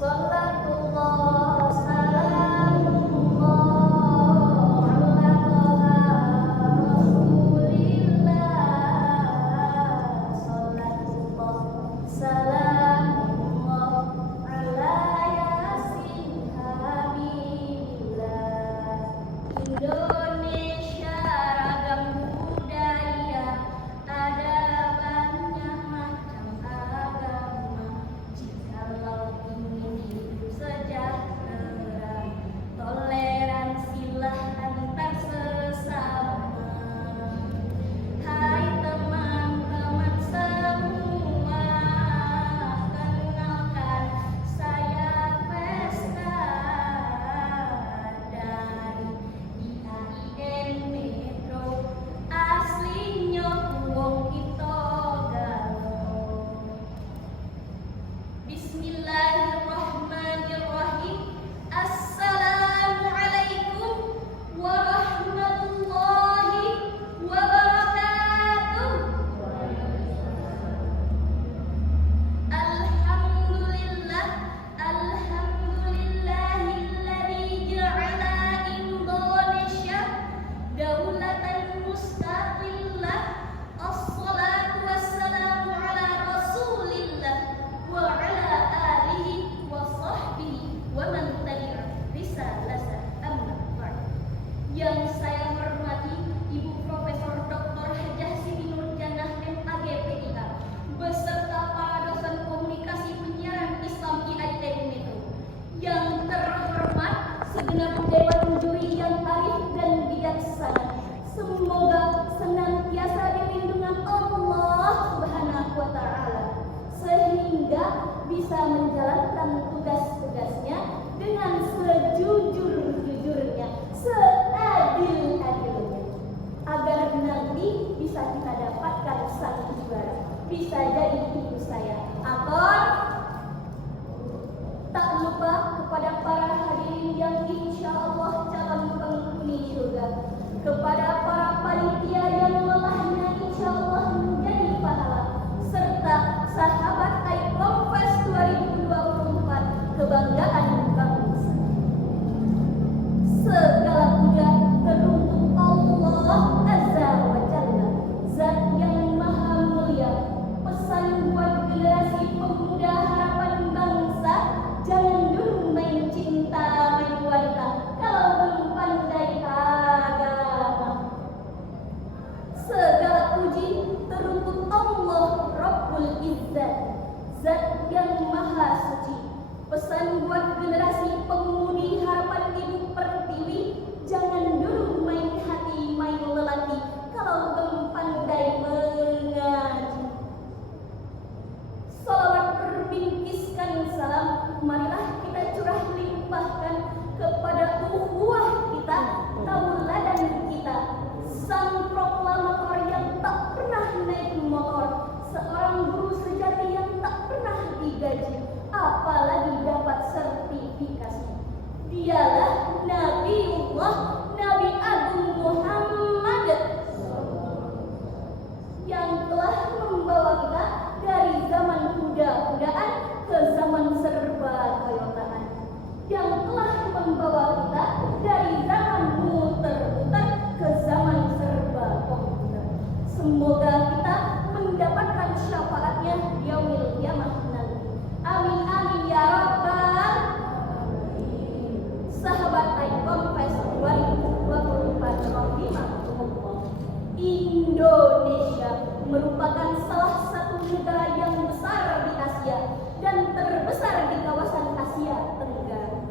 Sallatullah salamullah ala toha rasulillah. Sallatullah salamullah ala yasin habibillah. Indonesia ragam budaya, ada banyak macam agama. Jikalau ingin hidup sejahtera, toleransilah antar sesama. Hai teman-teman semua, kenalkan saya Vesca dari IAIN Metro, aslinya wong kita galau. Bismillahirrahmanirrahim. Assalamualaikum warahmatullahi wabarakatuh. Alhamdulillah, alhamdulillahilladzi ja'ala Indonesia daulatan mustaqillah. Assalatu wassalamu ala rasulillah wa ala alihi wa sahbihi wa man tabi'a risalata amma ba'd. Yang saya hormati Ibu Profesor Dr. Hajah Siti Nurjannah MAG PIA beserta para dosen komunikasi penyiaran Islam IAIN Metro. Yang terhormat segenap dewan juri yang arif dan bijaksana, semoga senantiasa dilindungi Allah Subhanahu wa taala sehingga bisa menjalankan tugas-tugasnya dengan sejujur-jujurnya, seadil-adilnya, agar nanti bisa kita dapatkan sang juara, bisa jadi ibu saya. Aton. Tak lupa kepada para hadirin yang insya Allah calon penghuni surga, kepada para panitia yang lelahnya insya Allah menjadi pahala, serta sahabat iPhone Fest 2024 kebanggaan bangsa. Segala puja teruntuk Allah Azza wa Jalla, Zat yang maha mulia. Pesan buat generasi pemuda harapan bangsa, jangan dulu main cinta, main wanita kalau belum pandai agama. Segala puji teruntuk Allah Rabbul Izzat, Zat yang maha suci. Pesan buat generasi pemudi harapan Ibu Pertiwi, jangan dulu main hati, main lelaki kalau belum pandai mengaji. Salawat berbingkiskan salam, marilah kita curah limpahkan kepada ukhuwah kita, tauladan kita, sang proklamator yang tak pernah naik motor, seorang guru sejati yang tak pernah digaji, apalagi dapat sertifikasi. Dialah Nabiullah, Nabi Agung Muhammad, yang telah membawa kita dari zaman kuda-kudaan ke zaman serba-toyotaan, yang telah membawa kita dari zaman muter-muter ke zaman serba komputer. Semoga kita mendapatkan syafaatnya di yaumil qiyamah nanti. Amin amin ya rabbal sahabat iPhone Fest 2024 rahimahumullah. Indonesia merupakan salah satu negara yang besar di Asia dan terbesar di kawasan Asia Tenggara.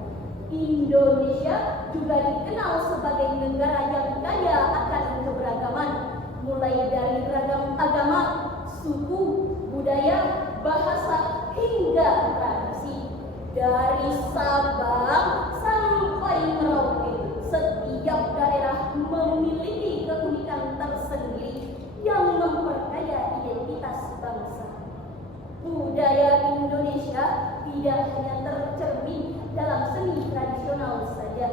Indonesia juga dikenal sebagai negara yang kaya akan keberagaman, mulai dari beragam agama, suku, budaya, bahasa, hingga tradisi. Dari Sabang sampai Merauke, setiap daerah memiliki keunikan tersendiri yang memperkaya identitas bangsa. Budaya Indonesia tidak hanya tercermin dalam seni tradisional saja,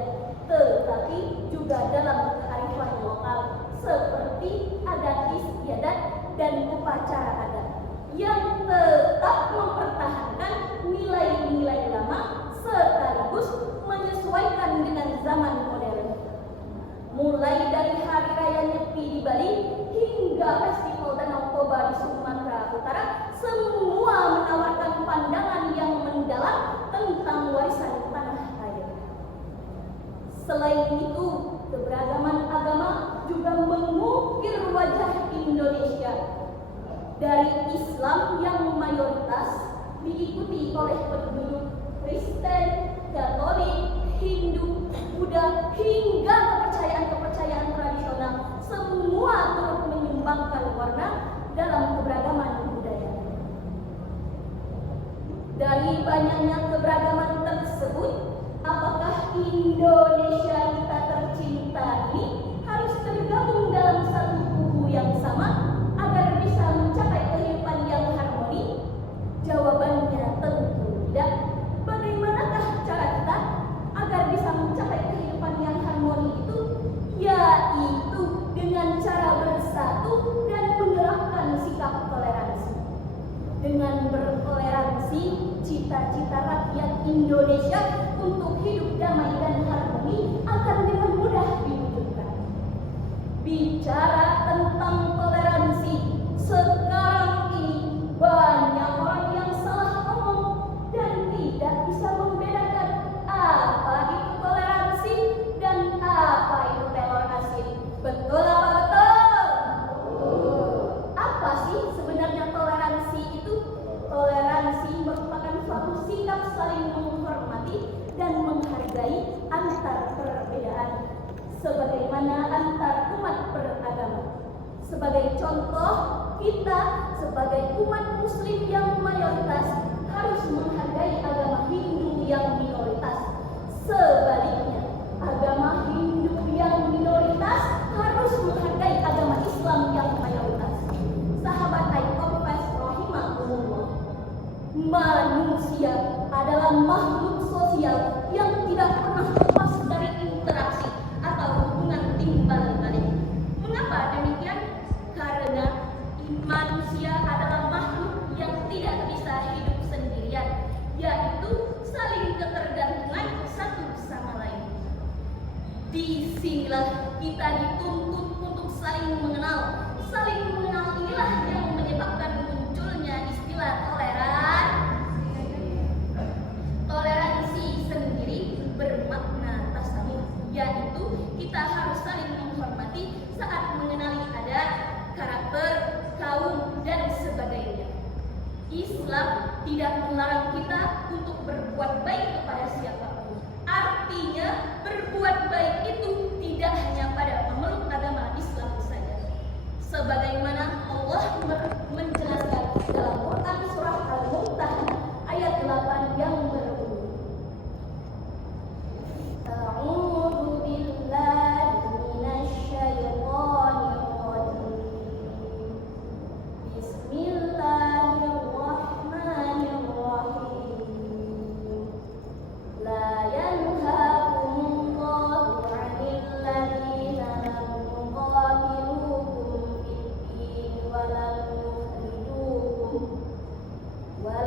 tetapi juga dalam kearifan lokal seperti adat istiadat dan upacara adat yang tetap mempertahankan nilai-nilai lama mulai dari Hari Raya Nyepi di Bali hingga Festival Danau Toba di Sumatera Utara, semua menawarkan pandangan yang mendalam tentang warisan tanah air. Selain itu, keberagaman agama juga mengukir wajah Indonesia. Dari Islam yang mayoritas diikuti oleh penduduk Kristen, Katolik, Hindu, Buddha, hingga kepercayaan-kepercayaan tradisional, semua turut menyumbangkan warna dalam keberagaman budaya. Dari banyaknya keberagaman tersebut, apakah Indonesia kita tercinta ini harus tergabung dalam satu kubu yang sama agar bisa mencapai kehidupan yang harmoni? Jawabannya tentu tidak. Bagaimanakah cara kita agar bisa mencapai kehidupan yang harmoni itu? Yaitu dengan cara bersatu dan menerapkan sikap toleransi. Dengan bertoleransi, cita-cita rakyat Indonesia untuk hidup damai dan harmoni akan dengan mudah diwujudkan. Bicara tentang toleransi, sekarang ini banyak orang yang salah ngomong dan tidak bisa membedakan apa itu toleransi dan apa itu teror asing. Betul apa betul? Apa sih sebenarnya toleransi itu? Toleransi merupakan suatu sikap saling menghormati dan menghargai antar perbedaan, sebagaimana antar umat beragama. Sebagai contoh, kita sebagai umat Muslim yang mayoritas harus menghargai agama Hindu yang minoritas. Sebaliknya, agama Hindu yang minoritas harus menghargai agama Islam yang mayoritas. Sahabat Aikompas rahimahumullah, manusia adalah makhluk sosial yang tidak pernah lepas dari interaksi atau hubungan timbal balik. Mengapa demikian? Karena manusia adalah makhluk yang tidak bisa hidup sendirian, yaitu saling ketergantungan satu sama lain. Disinilah kita dituntut untuk saling mengenal. Saling mengenal inilah yang menyebabkan munculnya istilah toleransi sendiri bermakna tasawuf, yaitu kita harus saling menghormati saat mengenali adat, karakter, kaum, dan sebagainya. Islam tidak melarang kita untuk berbuat baik kepada siapapun. Artinya, berbuat baik itu tidak hanya pada pemeluk agama Islam saja. Sebagaimana Allah menjelaskan dalam Quran surah Al-Mumtahanah ayat 8 yang berbunyi, A'udzu billahi minasyaitonir rajim. Bismillahirrahmanirrahim. La yanhaakumullahu 'anil ladzina lam yuqatilukum fid-din wa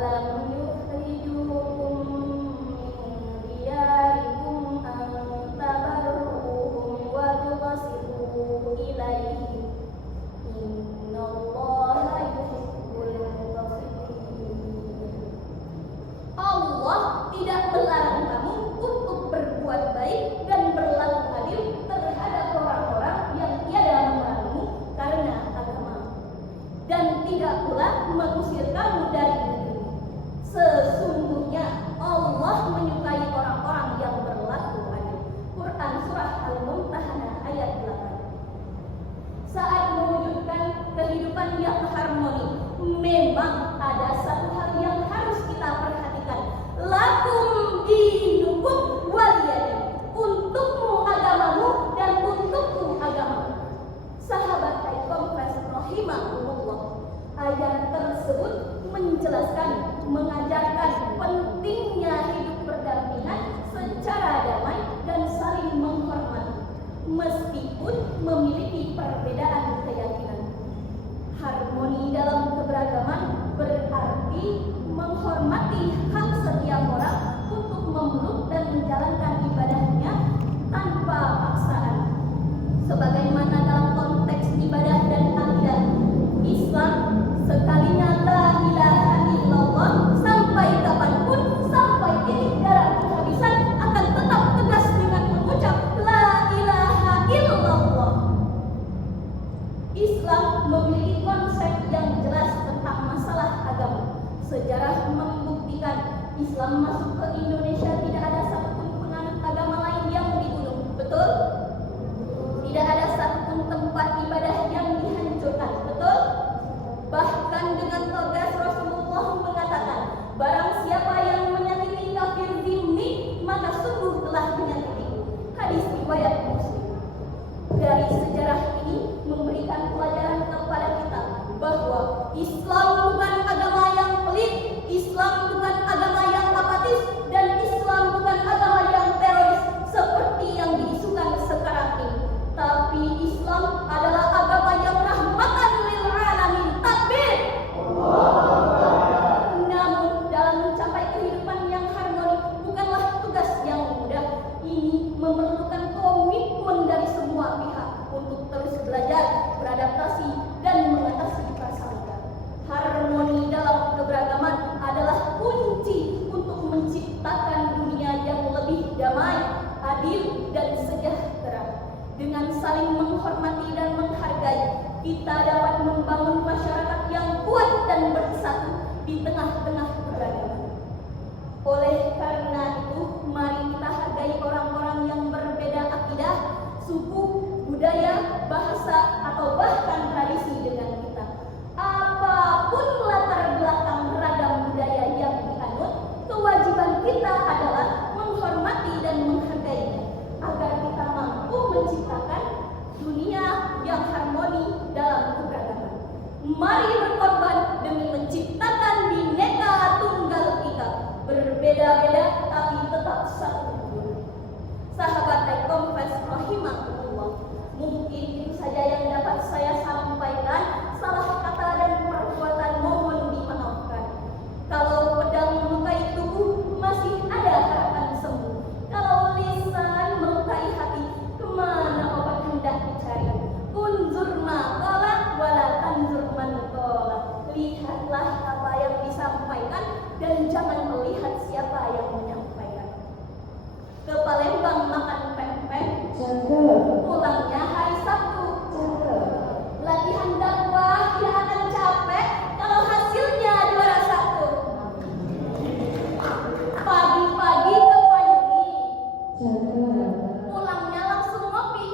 lam yukhrijukum min diyarikum an tabarruhum wa tuqsitu ilaihim. Innallaha yuhibbul muqsitin. Allah tidak melarang kamu untuk berbuat baik dan berlaku adil terhadap orang-orang yang tiada melarangmu karena agama, dan tidak pula mengusir kamu dari negeri. Sesungguhnya Allah menyukai orang-orang yang berlaku adil. Quran surah Al-Mumtahanah ayat 8. Saat mewujudkan kehidupan yang harmoni, memang ada satu hal yang harus kita perhatikan. Lakum dinukum waliyadin. Untukmu agamamu dan untukku agamamu. Sahabat Aikompas rahimahumullah, ayat tersebut menjelaskan, mengajarkan pentingnya hidup berdampingan secara damai dan saling menghormati, meskipun memiliki perbedaan keyakinan. Harmoni dalam keberagaman berarti menghormati hak setiap orang untuk memeluk dan menjalankan ibadahnya tanpa paksaan. Sejarah membuktikan Islam masuk ke Indonesia tidak ada satupun penganut agama lain yang dibunuh. Betul? Tidak ada satupun tempat ibadah yang dihancurkan. Betul? Bahkan dengan tegas Rasulullah mengatakan, barang siapa yang menyakiti kafir zimmi, maka sungguh telah menyakitiku. Hadis riwayat Muslim. Dari sejarah ini memberikan pelajaran kepada kita bahwa Islam bukan agama yang pelit, Islam bukan agama yang apatis, dan Islam bukan agama yang teroris seperti yang diisukan sekarang ini. Tapi Islam adalah agama yang rahmatan lil alamin. Takbir. Namun dalam mencapai kehidupan yang harmoni bukanlah tugas yang mudah. Ini memerlukan komitmen dari semua pihak untuk terus belajar, beradaptasi, dan mengatasi prasangka. Harmoni dalam keberagaman adalah kunci untuk menciptakan dunia yang lebih damai, adil, dan sejahtera. Dengan saling menghormati dan menghargai, kita dapat membangun masyarakat yang kuat dan bersatu di tengah-tengah keberagaman. Oleh karena itu, mari kita hargai orang-orang yang berbeda akidah, suku, budaya, bahasa, atau bahkan tradisi dengan kita. Apapun latar belakang ragam budaya yang dianut, kewajiban kita adalah menghormati dan menghargainya agar kita mampu menciptakan dunia yang harmoni dalam keberagaman. Mari berkorban demi menciptakan Bhinneka Tunggal Ika, berbeda-beda tapi tetap satu. Sahabat Kompas rahimahullah, mungkin itu saja yang dapat saya sampaikan. Salah kata dan perbuatan mohon dimaafkan. Kalau pedang melukai tubuh, masih ada harapan sembuh. Kalau lisan melukai hati, kemana obat hendak dicari? Unzur maqala wala tanzur man qala. Lihatlah apa yang disampaikan dan jangan melihat siapa yang menyampaikan. Ke Palembang makan pempek, pulangnya hari Sabtu. Latihan dakwah tidak akan capek kalau hasilnya juara 1. Pagi-pagi ke payung, pulangnya langsung ngopi.